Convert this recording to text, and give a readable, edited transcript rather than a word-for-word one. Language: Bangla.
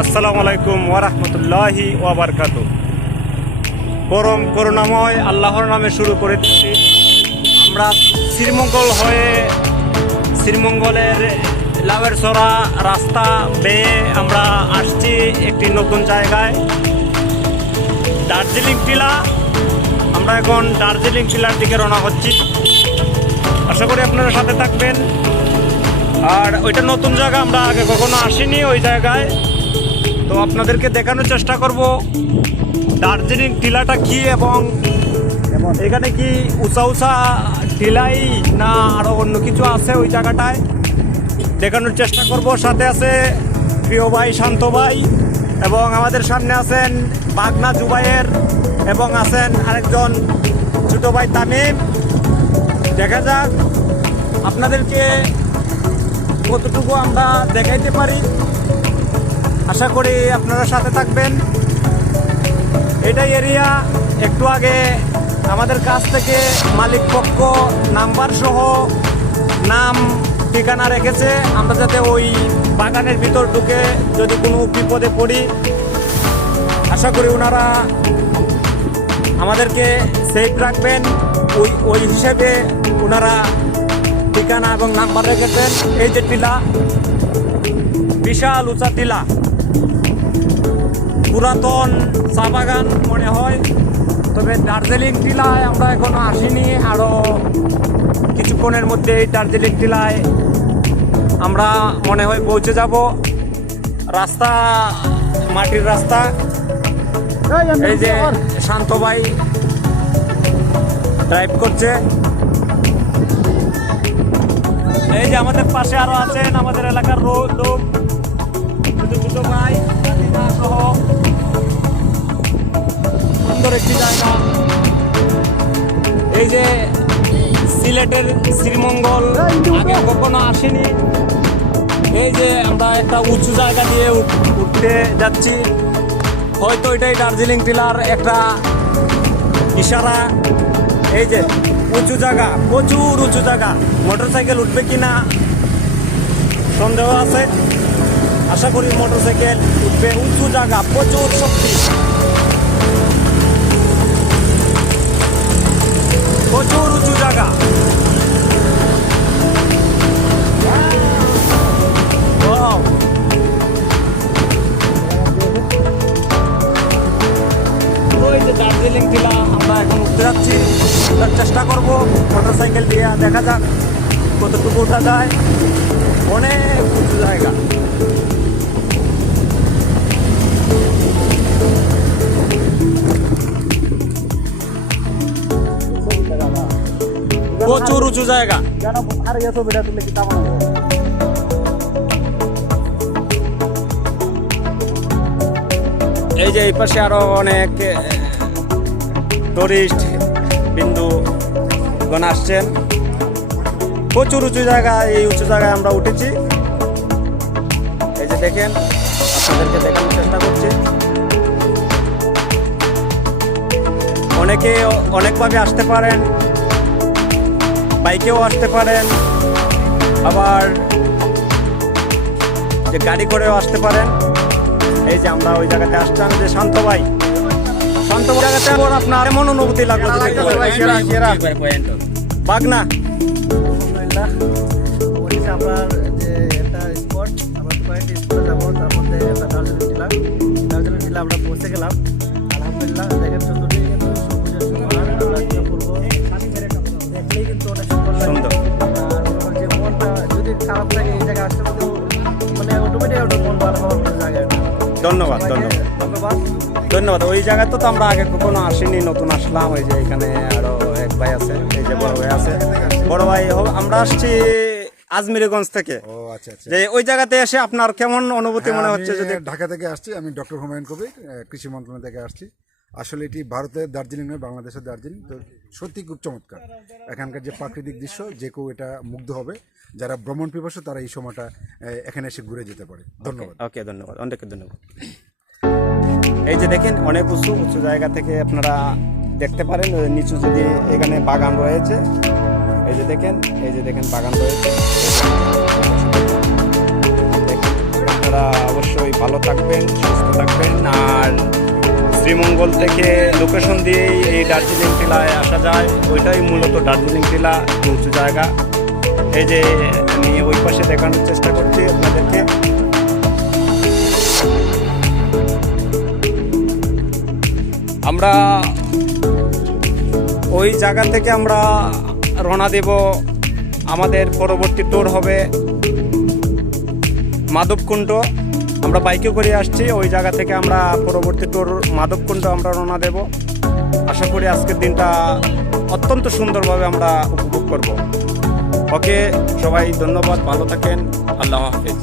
আসসালামু আলাইকুম ওয়া রাহমাতুল্লাহি ওয়া বারাকাতুহু। পরম করুণাময় আল্লাহর নামে শুরু করেছি। আমরা শ্রীমঙ্গল হয়ে শ্রীমঙ্গলের লাউয়েরছড়া রাস্তা বেয়ে আমরা আসছি একটি নতুন জায়গায়, দার্জিলিং টিলা। আমরা এখন দার্জিলিং টিলার দিকে রওনা হচ্ছি। আশা করি আপনারা সাথে থাকবেন। আর ওইটা নতুন জায়গা, আমরা আগে কখনো আসিনি ওই জায়গায়, তো আপনাদেরকে দেখানোর চেষ্টা করব দার্জিলিং টিলাটা কি এবং এখানে কি উঁচা উঁচা টিলাই না আরও অন্য কিছু আছে ওই জায়গাটায়, দেখানোর চেষ্টা করব। সাথে আছে প্রিয় ভাই শান্ত ভাই, এবং আমাদের সামনে আছেন বাগনা জুবাইয়ের, এবং আছেন আরেকজন ছোটো ভাই তামিম। দেখা যাক আপনাদেরকে কতটুকু আমরা দেখাইতে পারি। আশা করি আপনারা সাথে থাকবেন। এটাই এরিয়া। একটু আগে আমাদের কাছ থেকে মালিক পক্ষ নাম্বার সহ নাম ঠিকানা রেখেছে, আমরা যাতে ওই বাগানের ভিতর ঢুকে যদি কোনো বিপদে পড়ি, আশা করি ওনারা আমাদেরকে সেফ রাখবেন। ওই হিসেবে ওনারা ঠিকানা এবং নাম্বার রেখেছেন। এই যে টিলা, বিশাল উঁচা টিলা, পুরাতন চা বাগান মনে হয়। তবে দার্জিলিং টিলায় আমরা এখনো আসিনি, আরও কিছুক্ষণের মধ্যে এই দার্জিলিং টিলায় আমরা মনে হয় পৌঁছে যাব। রাস্তা মাটির রাস্তা। এই যে শান্ত ভাই ড্রাইভ করছে। এই যে আমাদের পাশে আরো আছেন আমাদের এলাকার লোক, ছোট ছোট ভাই সহ। সুন্দর একটি জায়গা। এই যে সিলেটের শ্রীমঙ্গল আগে কখনো আসেনি। এই যে আমরা একটা উঁচু জায়গা দিয়ে উঠতে যাচ্ছি, হয়তো এটাই দার্জিলিং টিলার একটা ইশারা। এই যে উঁচু জায়গা, প্রচুর উঁচু জায়গা, মোটরসাইকেল উঠবে কিনা সন্দেহ আছে। আশা করি মোটরসাইকেল উঠবে। উঁচু জায়গা, প্রচুর শক্তি, প্রচুর উঁচু জায়গা। ওই যে দার্জিলিং টিলা আমরা এখন উঠতে যাচ্ছি। তার চেষ্টা করব মোটরসাইকেল দিয়ে, দেখা যাক কতটুকু উঠা যায়। অনেক উঁচু জায়গা। প্রচুর উঁচু জায়গা। এই যে এই পাশে আরো অনেক টুরিস্ট বিন্দু গণ আসছেন। প্রচুর উঁচু জায়গা। এই উঁচু জায়গায় আমরা উঠেছি। এই যে দেখেন, আপনাদেরকে দেখানোর চেষ্টা করছি। অনেকে অনেকভাবে আসতে পারেন, বাইকেও আসতে পারেন, আবার যে গাড়ি করেও আসতে পারেন। এই যে আমরা ওই জায়গাতে আসলাম। যে শান্ত ভাই, শান্ত জায়গাতে আপনার এমন অনুভূতি লাগলো? বাগনা আপনার যে একটা স্পট, আমরা তো কয়েকটি স্পটে যাবো, তার মধ্যে একটা দার্জিলিং টিলা আমরা পৌঁছে গেলাম। আলহামদুলিল্লাহ, দেখেন চতুর্দিকে কিন্তু সবুজের সমাহার। আমরা কি করবো, দেখলেই কিন্তু অনেক সুন্দর লাগে। আর যে মনটা যদি খারাপ থাকে এই জায়গায় আসতে পারতো, মানে অটোমেটিক মন ভালো হওয়ার কোনো জায়গায় না। ধন্যবাদ, ধন্যবাদ, ধন্যবাদ, ধন্যবাদ। ওই জায়গায় তো আমরা আগে কখনো আসিনি, নতুন আসলাম। ওই যে এখানে আরো এক ভাই আছে, এই যে বড় ভাই আছে। বড় ভাই, আমরা আসছি আজমিরগঞ্জ থেকে। ও আচ্ছা আচ্ছা। যে ওই জায়গাতে এসে আপনার কেমন অনুভূতি মনে হচ্ছে? যদি ঢাকা থেকে আসছি, আমি ডক্টর হুমায়ুন কবির, কৃষি মন্ত্রণালয় থেকে আসছি। আসলে এটি ভারতের দার্জিলিং নয়, বাংলাদেশের দার্জিলিং। তো সত্যি খুব চমৎকার এখানকার যে প্রাকৃতিক দৃশ্য, যে কেউ এটা মুগ্ধ হবে। যারা ভ্রমণ পিপাসু তারা এই সময়টা এখানে এসে ঘুরে যেতে পারে। ধন্যবাদ। ওকে, ধন্যবাদ, অনেক ধন্যবাদ। এই যে দেখেন, অনেক উঁচু উঁচু জায়গা থেকে আপনারা দেখতে পারেন। নিচু যদি এখানে বাগান রয়েছে, এই যে দেখেন, এই যে দেখেন বাগান রয়েছে। আপনারা অবশ্যই ভালো থাকবেন, সুস্থ থাকবেন। আর শ্রীমঙ্গল থেকে লোকেশন দিয়েই এই দার্জিলিং টিলায় আসা যায়, ওইটাই মূলত দার্জিলিং টিলা, উঁচু জায়গা। এই যে আমি ওই পাশে দেখানোর চেষ্টা করছি আপনাদেরকে। আমরা ওই জায়গা থেকে আমরা রওনা দেব, আমাদের পরবর্তী ট্যুর হবে মাধবকুণ্ড। আমরা বাইকে করে আসছি, ওই জায়গা থেকে আমরা পরবর্তী ট্যুর মাধবকুণ্ড আমরা রওনা দেব। আশা করি আজকের দিনটা অত্যন্ত সুন্দরভাবে আমরা উপভোগ করব। ওকে, সবাই ধন্যবাদ, ভালো থাকেন, আল্লাহ হাফেজ।